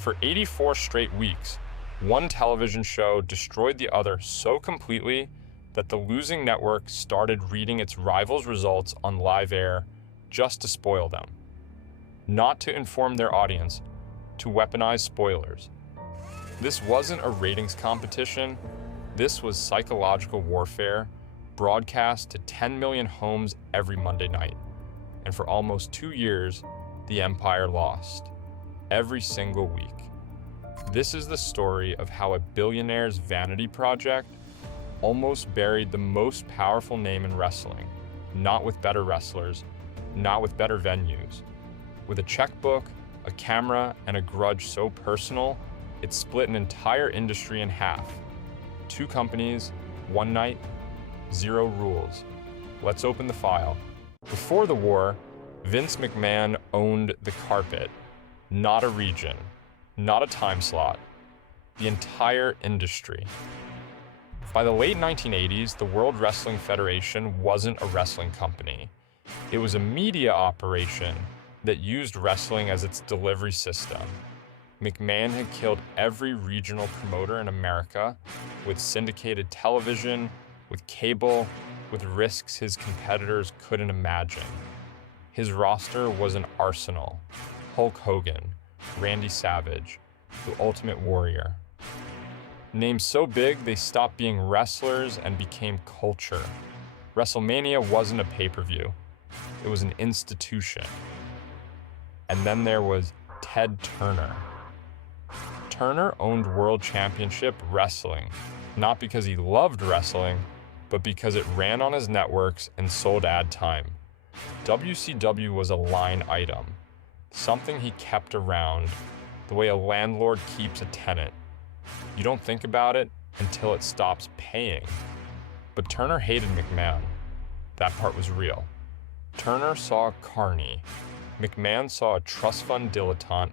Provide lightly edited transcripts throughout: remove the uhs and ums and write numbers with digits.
For 84 straight weeks, one television show destroyed the other so completely that the losing network started reading its rivals' results on live air just to spoil them. Not to inform their audience, to weaponize spoilers. This wasn't a ratings competition, this was psychological warfare, broadcast to 10 million homes every Monday night. And for almost 2 years, the empire lost. Every single week. This is the story of how a billionaire's vanity project almost buried the most powerful name in wrestling, not with better wrestlers, not with better venues. With a checkbook, a camera, and a grudge so personal, it split an entire industry in half. 2 companies, 1 night, 0 rules. Let's open the file. Before the war, Vince McMahon owned the carpet, not a region, not a time slot, the entire industry. By the late 1980s, the World Wrestling Federation wasn't a wrestling company. It was a media operation that used wrestling as its delivery system. McMahon had killed every regional promoter in America with syndicated television, with cable, with risks his competitors couldn't imagine. His roster was an arsenal. Hulk Hogan, Randy Savage, the Ultimate Warrior. Names so big they stopped being wrestlers and became culture. WrestleMania wasn't a pay-per-view. It was an institution. And then there was Ted Turner. Turner owned World Championship Wrestling, not because he loved wrestling, but because it ran on his networks and sold ad time. WCW was a line item, something he kept around, the way a landlord keeps a tenant. You don't think about it until it stops paying. But Turner hated McMahon. That part was real. Turner saw Carney. McMahon saw a trust fund dilettante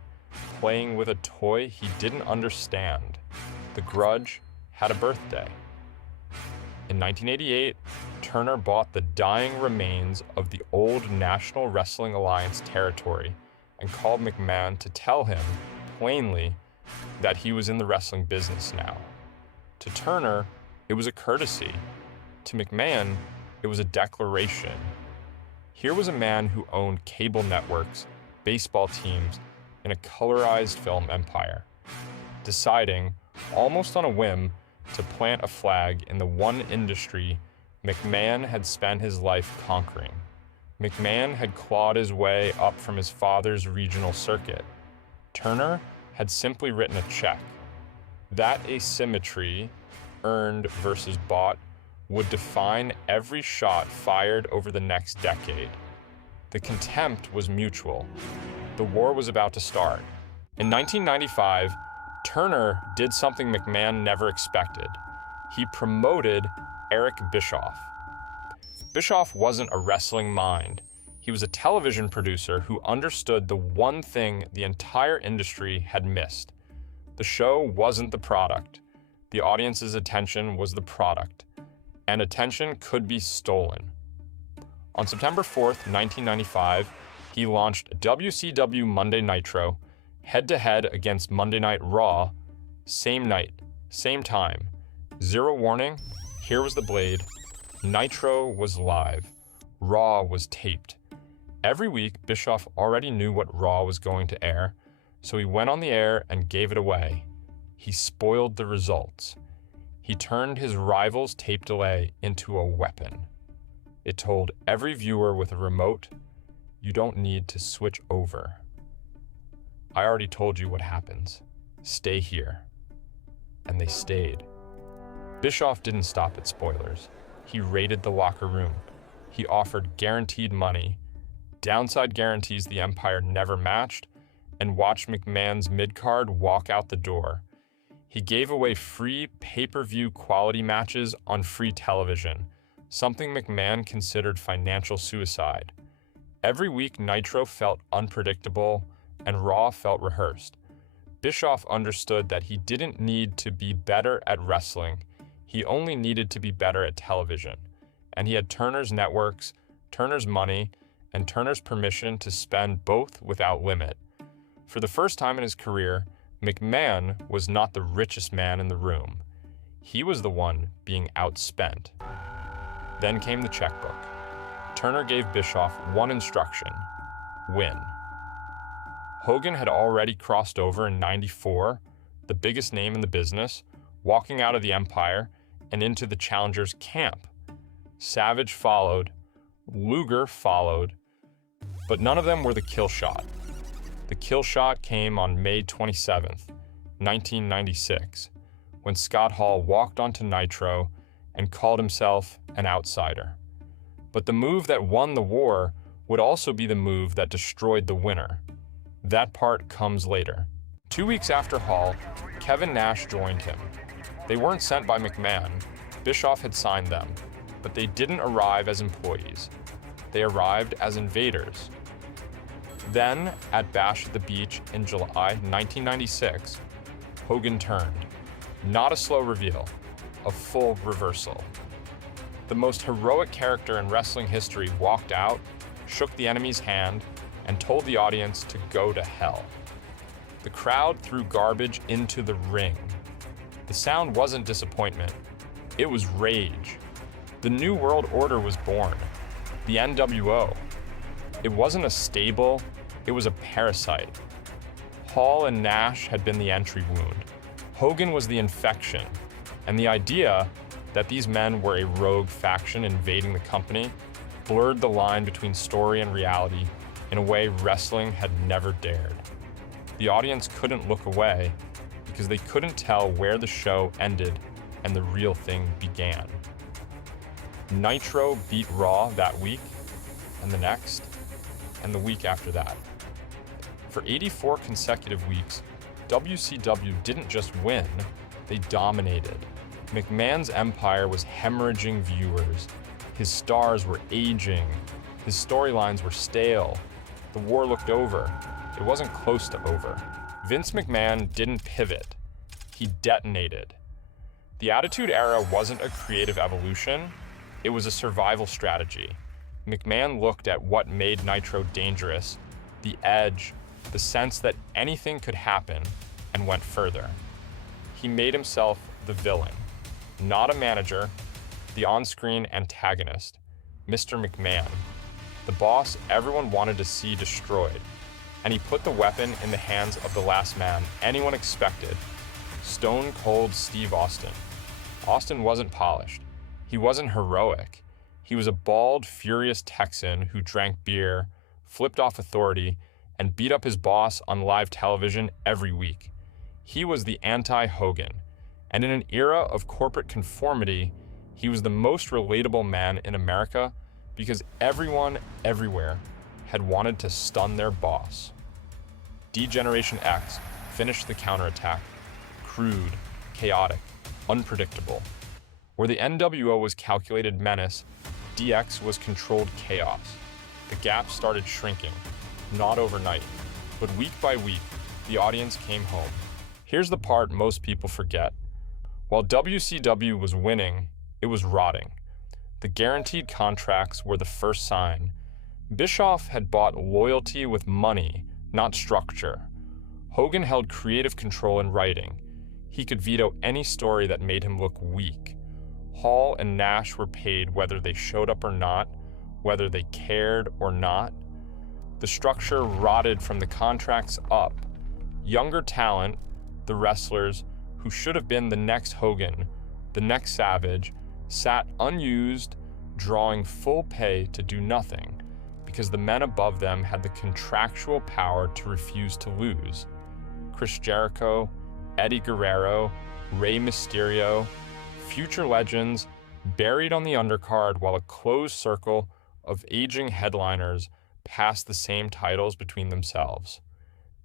playing with a toy he didn't understand. The Grudge had a birthday. In 1988, Turner bought the dying remains of the old National Wrestling Alliance territory and called McMahon to tell him, plainly, that he was in the wrestling business now. To Turner, it was a courtesy. To McMahon, it was a declaration. Here was a man who owned cable networks, baseball teams, and a colorized film empire, deciding, almost on a whim, to plant a flag in the one industry McMahon had spent his life conquering. McMahon had clawed his way up from his father's regional circuit. Turner had simply written a check. That asymmetry, earned versus bought, would define every shot fired over the next decade. The contempt was mutual. The war was about to start. In 1995, Turner did something McMahon never expected. He promoted Eric Bischoff. Bischoff wasn't a wrestling mind. He was a television producer who understood the one thing the entire industry had missed. The show wasn't the product. The audience's attention was the product, and attention could be stolen. On September 4th, 1995, he launched WCW Monday Nitro, head-to-head against Monday Night Raw, same night, same time. 0 warning, here was the blade. Nitro was live. Raw was taped. Every week, Bischoff already knew what Raw was going to air, so he went on the air and gave it away. He spoiled the results. He turned his rival's tape delay into a weapon. It told every viewer with a remote, you don't need to switch over. I already told you what happens. Stay here. And they stayed. Bischoff didn't stop at spoilers. He raided the locker room. He offered guaranteed money, downside guarantees the Empire never matched, and watched McMahon's mid-card walk out the door. He gave away free pay-per-view quality matches on free television, something McMahon considered financial suicide. Every week, Nitro felt unpredictable, and Raw felt rehearsed. Bischoff understood that he didn't need to be better at wrestling. He only needed to be better at television. And he had Turner's networks, Turner's money, and Turner's permission to spend both without limit. For the first time in his career, McMahon was not the richest man in the room. He was the one being outspent. Then came the checkbook. Turner gave Bischoff one instruction: win. Hogan had already crossed over in '94, the biggest name in the business, walking out of the Empire and into the Challenger's camp. Savage followed, Luger followed, but none of them were the kill shot. The kill shot came on May 27th, 1996, when Scott Hall walked onto Nitro and called himself an outsider. But the move that won the war would also be the move that destroyed the winner. That part comes later. 2 weeks after Hall, Kevin Nash joined him. They weren't sent by McMahon. Bischoff had signed them, but they didn't arrive as employees. They arrived as invaders. Then, at Bash at the Beach in July 1996, Hogan turned. Not a slow reveal, a full reversal. The most heroic character in wrestling history walked out, shook the enemy's hand, and told the audience to go to hell. The crowd threw garbage into the ring. The sound wasn't disappointment, it was rage. The New World Order was born, the NWO. It wasn't a stable, it was a parasite. Hall and Nash had been the entry wound. Hogan was the infection, and the idea that these men were a rogue faction invading the company blurred the line between story and reality in a way wrestling had never dared. The audience couldn't look away because they couldn't tell where the show ended and the real thing began. Nitro beat Raw that week, and the next, and the week after that. For 84 consecutive weeks, WCW didn't just win, they dominated. McMahon's empire was hemorrhaging viewers. His stars were aging. His storylines were stale. The war looked over. It wasn't close to over. Vince McMahon didn't pivot. He detonated. The Attitude Era wasn't a creative evolution, it was a survival strategy. McMahon looked at what made Nitro dangerous, the edge, the sense that anything could happen, and went further. He made himself the villain, not a manager, the on-screen antagonist, Mr. McMahon, the boss everyone wanted to see destroyed, and he put the weapon in the hands of the last man anyone expected, Stone Cold Steve Austin. Austin wasn't polished. He wasn't heroic. He was a bald, furious Texan who drank beer, flipped off authority, and beat up his boss on live television every week. He was the anti-Hogan, and in an era of corporate conformity, he was the most relatable man in America because everyone, everywhere, had wanted to stun their boss. D-Generation X finished the counterattack, crude, chaotic, unpredictable. Where the NWO was calculated menace, DX was controlled chaos. The gap started shrinking, not overnight, but week by week, the audience came home. Here's the part most people forget. While WCW was winning, it was rotting. The guaranteed contracts were the first sign. Bischoff had bought loyalty with money, not structure. Hogan held creative control in writing. He could veto any story that made him look weak. Hall and Nash were paid whether they showed up or not, whether they cared or not. The structure rotted from the contracts up. Younger talent, the wrestlers, who should have been the next Hogan, the next Savage, sat unused, drawing full pay to do nothing, because the men above them had the contractual power to refuse to lose. Chris Jericho, Eddie Guerrero, Rey Mysterio, future legends buried on the undercard while a closed circle of aging headliners passed the same titles between themselves.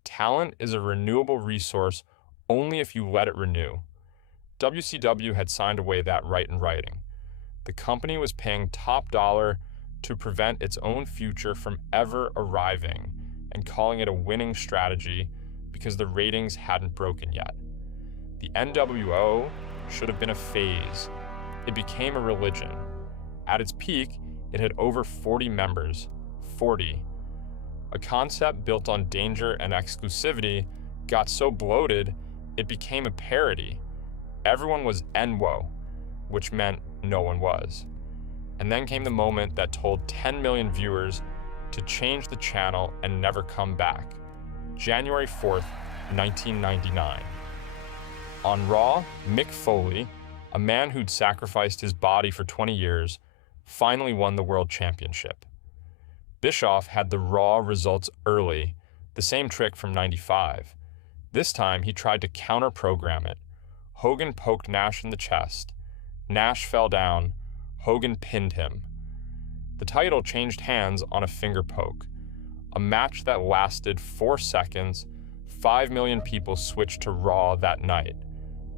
Talent is a renewable resource only if you let it renew. WCW had signed away that right in writing. The company was paying top dollar to prevent its own future from ever arriving and calling it a winning strategy because the ratings hadn't broken yet. The NWO should have been a phase. It became a religion. At its peak, it had over 40 members. 40. A concept built on danger and exclusivity got so bloated, it became a parody. Everyone was Enwo, which meant no one was. And then came the moment that told 10 million viewers to change the channel and never come back. January 4th, 1999. On Raw, Mick Foley, a man who'd sacrificed his body for 20 years, finally won the World Championship. Bischoff had the Raw results early, the same trick from '95. This time, he tried to counter-program it. Hogan poked Nash in the chest. Nash fell down. Hogan pinned him. The title changed hands on a finger poke. A match that lasted 4 seconds. 5 million people switched to Raw that night.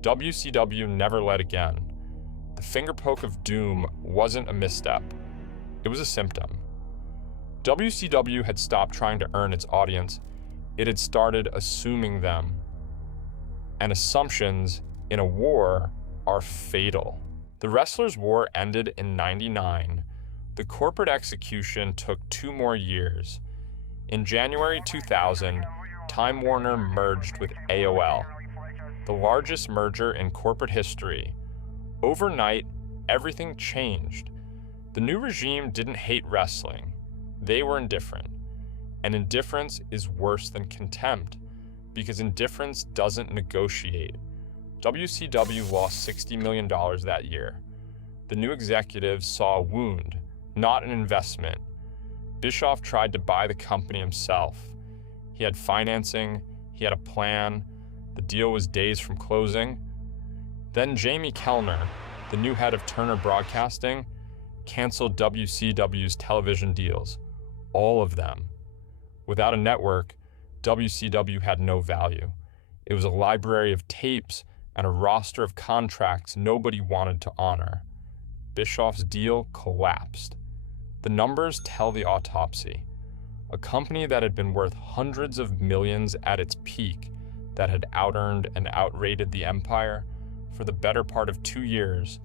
WCW never led again. The Fingerpoke of Doom wasn't a misstep. It was a symptom. WCW had stopped trying to earn its audience. It had started assuming them. And assumptions in a war are fatal. The Wrestlers' War ended in '99. The corporate execution took 2 more years. In January 2000, Time Warner merged with AOL, the largest merger in corporate history. Overnight, everything changed. The new regime didn't hate wrestling. They were indifferent. And indifference is worse than contempt, because indifference doesn't negotiate. WCW lost $60 million that year. The new executives saw a wound, not an investment. Bischoff tried to buy the company himself. He had financing, he had a plan, the deal was days from closing. Then Jamie Kellner, the new head of Turner Broadcasting, canceled WCW's television deals, all of them. Without a network, WCW had no value. It was a library of tapes and a roster of contracts nobody wanted to honor. Bischoff's deal collapsed. The numbers tell the autopsy. A company that had been worth hundreds of millions at its peak, that had out-earned and outrated the empire for the better part of 2 years,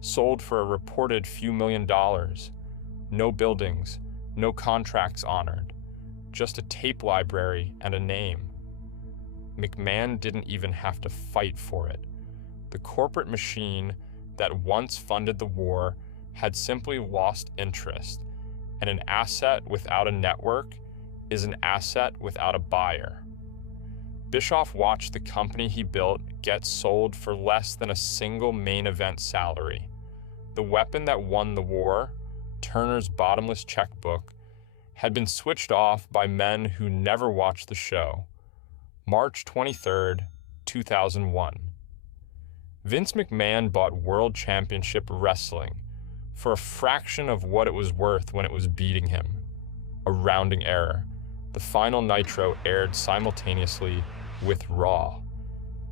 sold for a reported few $1,000,000. No buildings, no contracts honored, just a tape library and a name. McMahon didn't even have to fight for it. The corporate machine that once funded the war had simply lost interest, and an asset without a network is an asset without a buyer. Bischoff watched the company he built get sold for less than a single main event salary. The weapon that won the war, Turner's bottomless checkbook, had been switched off by men who never watched the show. March 23rd, 2001. Vince McMahon bought World Championship Wrestling for a fraction of what it was worth when it was beating him. A rounding error. The final Nitro aired simultaneously with Raw.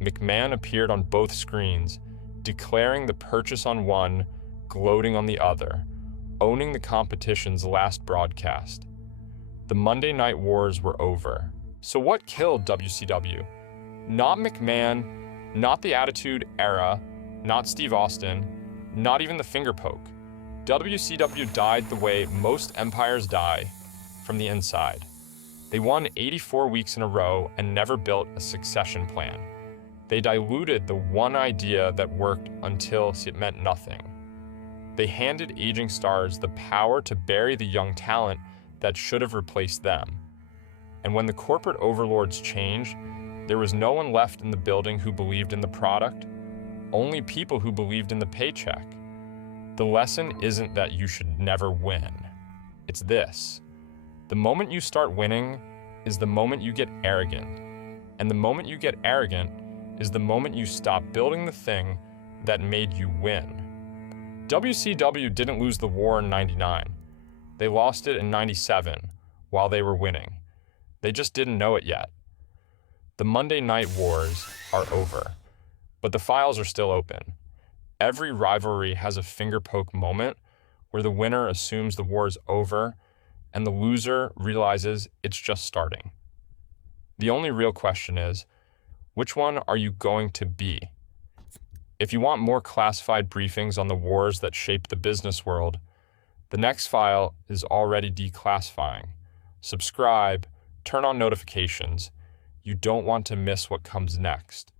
McMahon appeared on both screens, declaring the purchase on one, gloating on the other, owning the competition's last broadcast. The Monday Night Wars were over. So what killed WCW? Not McMahon, not the Attitude Era, not Steve Austin, not even the finger poke. WCW died the way most empires die, from the inside. They won 84 weeks in a row and never built a succession plan. They diluted the one idea that worked until it meant nothing. They handed aging stars the power to bury the young talent that should have replaced them. And when the corporate overlords changed, there was no one left in the building who believed in the product, only people who believed in the paycheck. The lesson isn't that you should never win. It's this. The moment you start winning is the moment you get arrogant. And the moment you get arrogant is the moment you stop building the thing that made you win. WCW didn't lose the war in '99. They lost it in '97 while they were winning. They just didn't know it yet. The Monday Night Wars are over, but the files are still open. Every rivalry has a finger poke moment where the winner assumes the war is over and the loser realizes it's just starting. The only real question is, which one are you going to be? If you want more classified briefings on the wars that shaped the business world, the next file is already declassifying. Subscribe, turn on notifications, You don't want to miss what comes next.